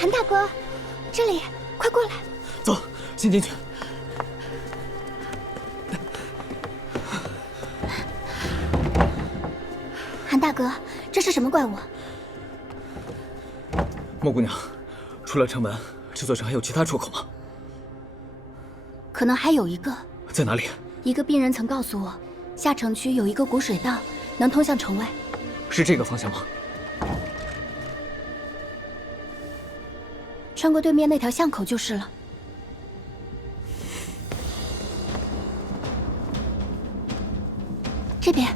韩大哥，这里，快过来。走，先进去。韩大哥，这是什么怪物？莫姑娘，除了城门，这座城还有其他出口吗？可能还有一个。在哪里？一个病人曾告诉我，下城区有一个古水道，能通向城外。是这个方向吗？穿过对面那条巷口就是了。这边。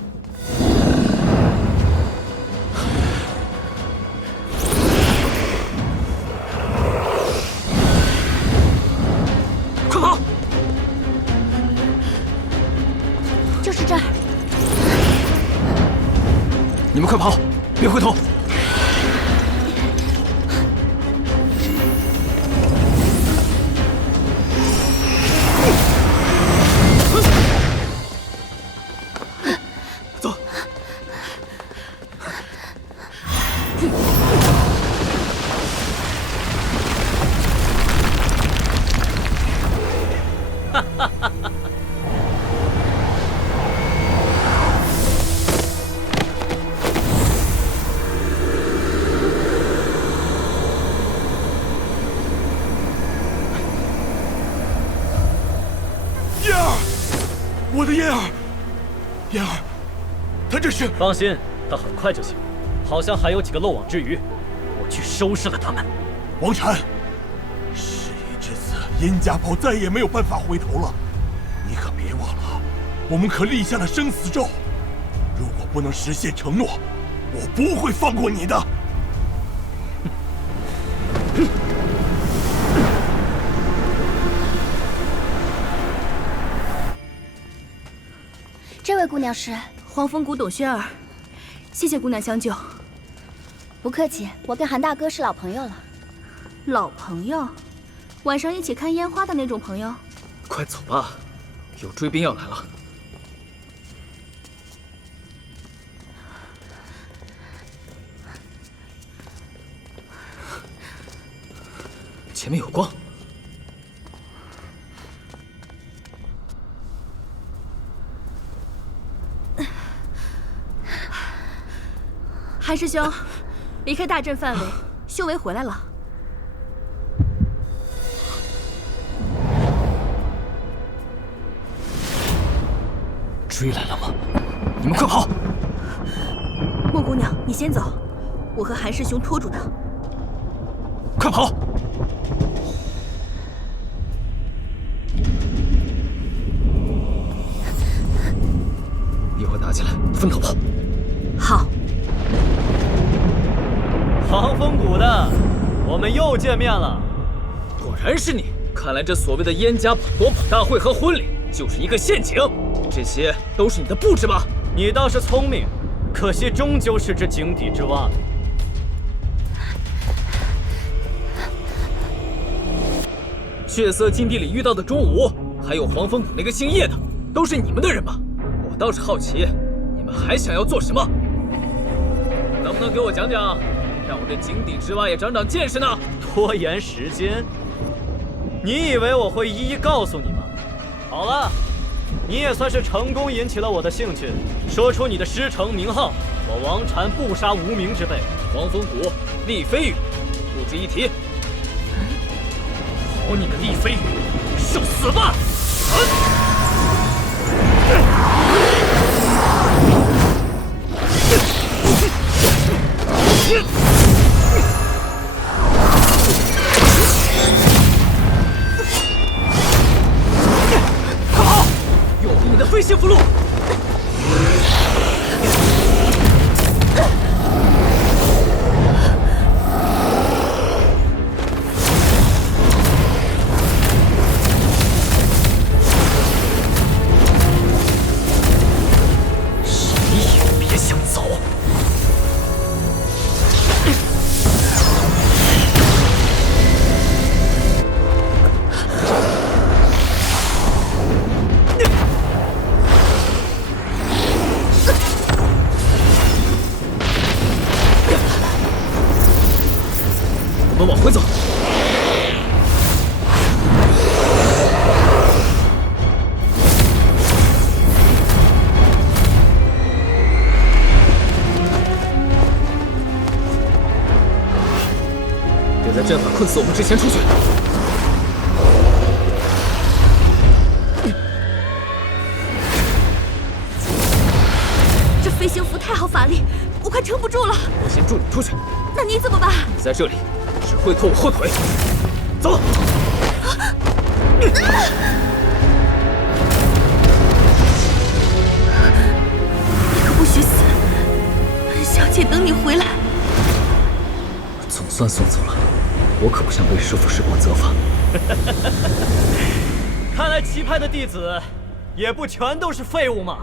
快跑！就是这儿。你们快跑，别回头！走。哈哈哈！燕儿，我的燕儿，燕儿，他这是……放心，他很快就行。好像还有几个漏网之鱼，我去收拾了他们。王禅，事已至此，殷家堡再也没有办法回头了。你可别忘了，我们可立下了生死咒，如果不能实现承诺，我不会放过你的。这位姑娘是黄风谷董轩儿，谢谢姑娘相救。不客气，我跟韩大哥是老朋友了。老朋友？晚上一起看烟花的那种朋友？快走吧，有追兵要来了。前面有光。韩师兄，离开大阵范围，修为回来了。追来了吗？你们快跑！莫姑娘，你先走，我和韩师兄拖住他。快跑！一会儿打起来，分头跑。好。黄风谷的，我们又见面了。果然是你！看来这所谓的燕家堡夺宝大会和婚礼就是一个陷阱，这些都是你的布置吧？你倒是聪明，可惜终究是只井底之蛙。血色禁地里遇到的钟武，还有黄风谷那个姓叶的，都是你们的人吗？我倒是好奇，你们还想要做什么？能不能给我讲讲，让我这井底之蛙也长长见识呢？拖延时间？你以为我会一一告诉你吗？好了，你也算是成功引起了我的兴趣，说出你的师承名号。我王禅不杀无名之辈。黄风谷厉飞羽，不值一提。好你个厉飞羽，受死吧！快跑！用你的飞行符箓！阵法困死我们之前出去。这飞行符太耗法力，我快撑不住了。我先助你出去，那你怎么办？你在这里只会拖我后腿。走。你可不许死！本小姐等你回来。总算送走了，我可不想被师父时光责罚。看来齐派的弟子也不全都是废物嘛。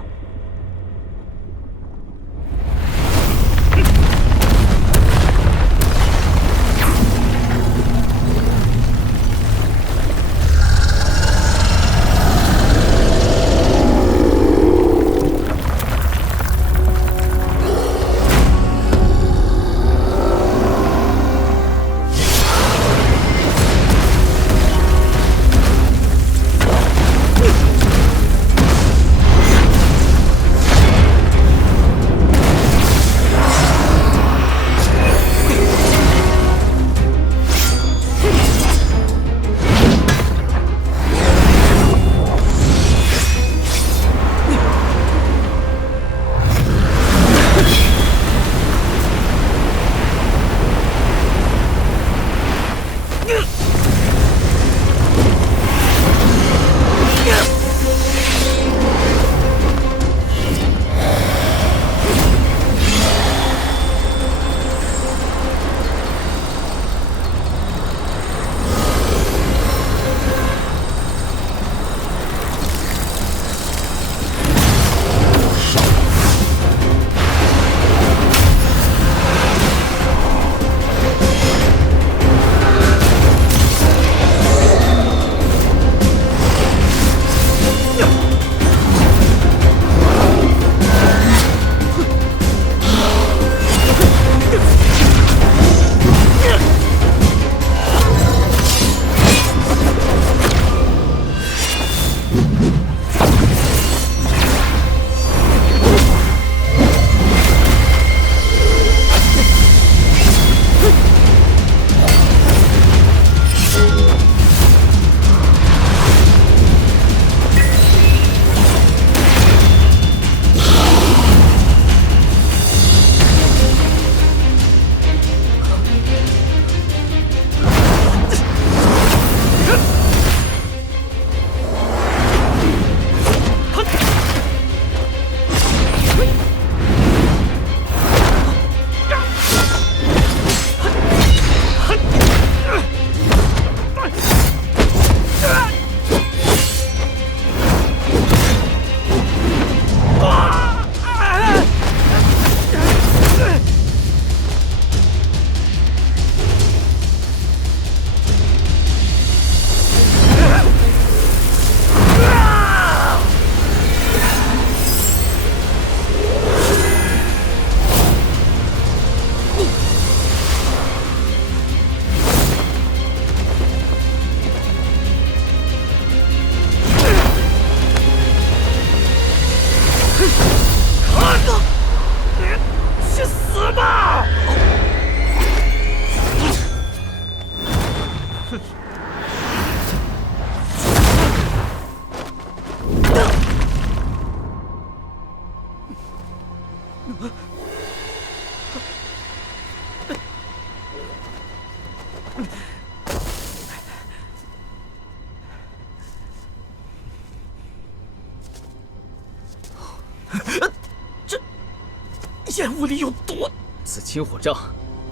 烟雾里有毒，此清火杖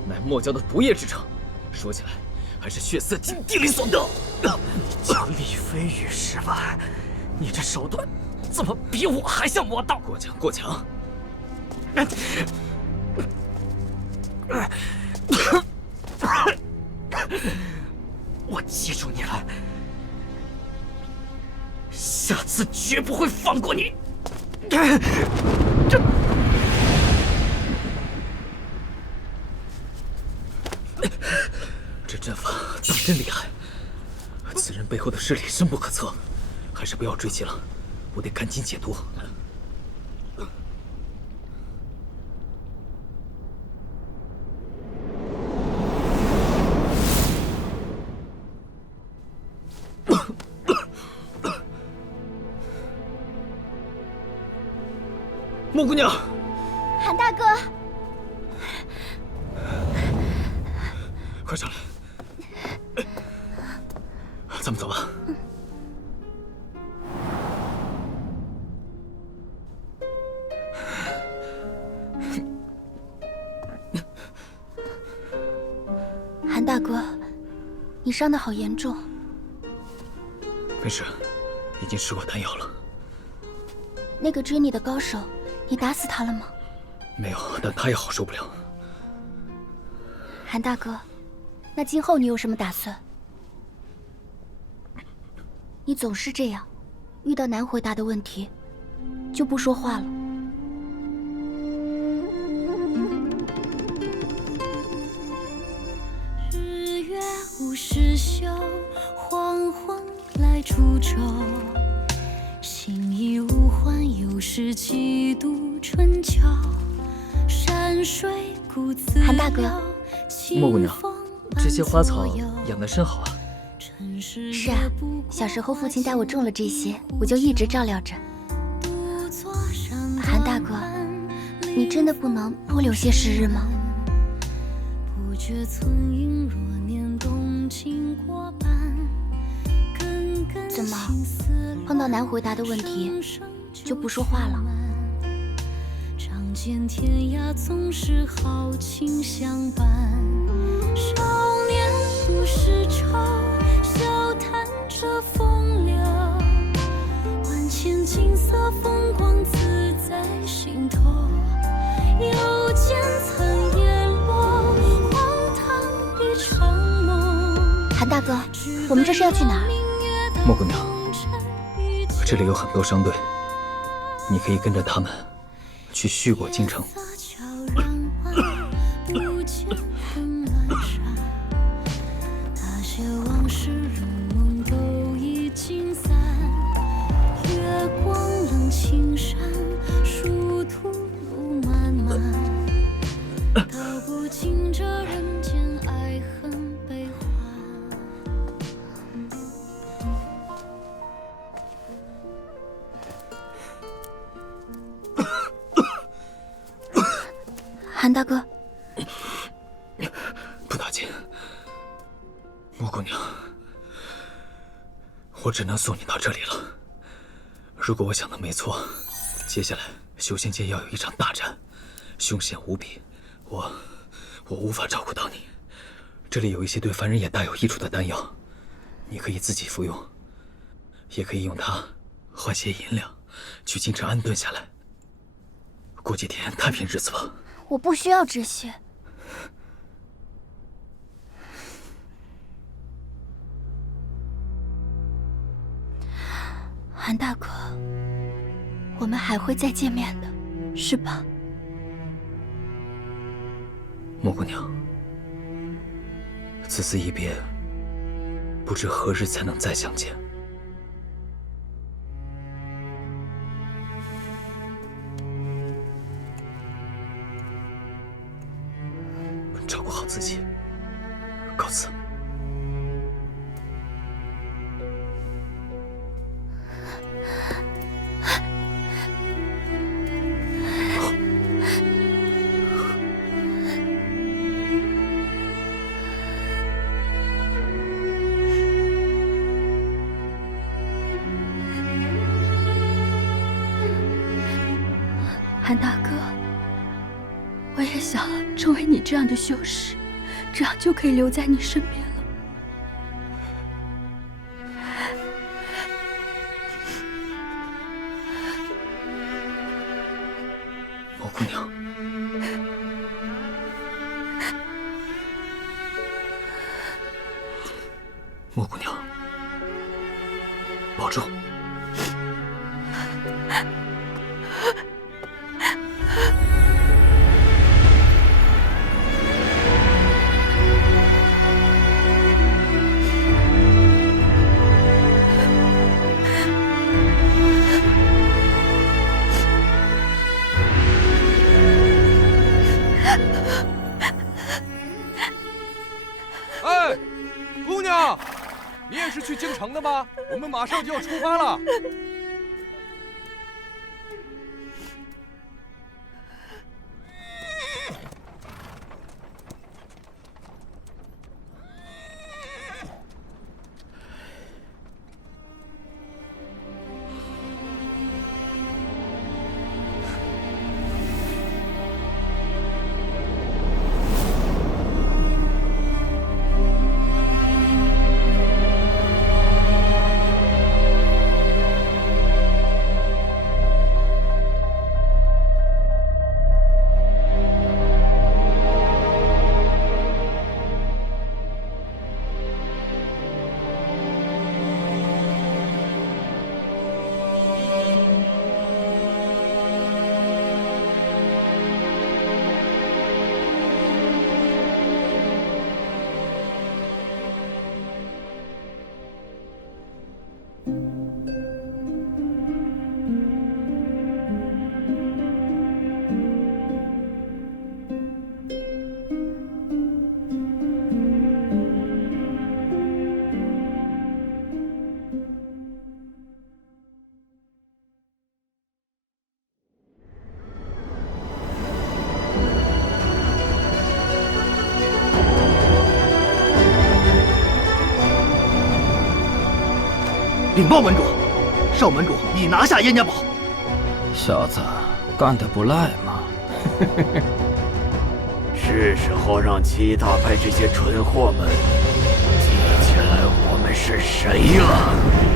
乃墨教的毒液之成，说起来还是血色禁地里所得。将李飞羽10万，你这手段怎么比我还像魔道？过奖过奖。我记住你了，下次绝不会放过你。这阵法当真厉害，此人背后的势力深不可测，还是不要追击了，我得赶紧解毒。莫姑娘，韩大哥，快上来，咱们走吧。韩大哥，你伤得好严重。没事，已经吃过丹药了。那个追你的高手，你打死他了吗？没有，但他也好受不了。韩大哥，那今后你有什么打算？你总是这样，遇到难回答的问题，就不说话了。日月无时休，黄昏来煮粥。心已无欢，有时几度春秋。山水古自韩大哥，莫姑娘，这些花草养得真好啊。是啊，小时候父亲带我种了这些，我就一直照料着。韩大哥，你真的不能多留些时日吗？不觉存影若念动情过半。怎么，碰到难回答的问题就不说话了？仗剑天涯总是豪情相伴。少年不识愁，笑谈着风流。万千景色风光自在心头。又见残叶落，荒唐一场梦。韩大哥，我们这是要去哪儿？莫姑娘，这里有很多商队，你可以跟着他们去续过京城。那些往事如梦都已经散，月光冷青山，殊途路漫漫，道不尽这人间爱恨悲欢。韩大哥，不打紧，莫姑娘，我只能送你到这里了。如果我想的没错，接下来修仙界要有一场大战，凶险无比，我无法照顾到你。这里有一些对凡人也大有益处的丹药，你可以自己服用，也可以用它换些银两，去京城安顿下来，过几天太平日子吧。我不需要这些。韩大哥，我们还会再见面的，是吧？莫姑娘，此次一别，不知何日才能再相见。照顾好自己，告辞。韩大哥，我也想成为你这样的修士，这样就可以留在你身边了。莫姑娘，莫姑娘，保重。哎，姑娘，你也是去京城的吗？我们马上就要出发了。禀报门主，少门主已拿下燕家堡。小子，干得不赖嘛！是时候让七大派这些蠢货们记起来我们是谁了。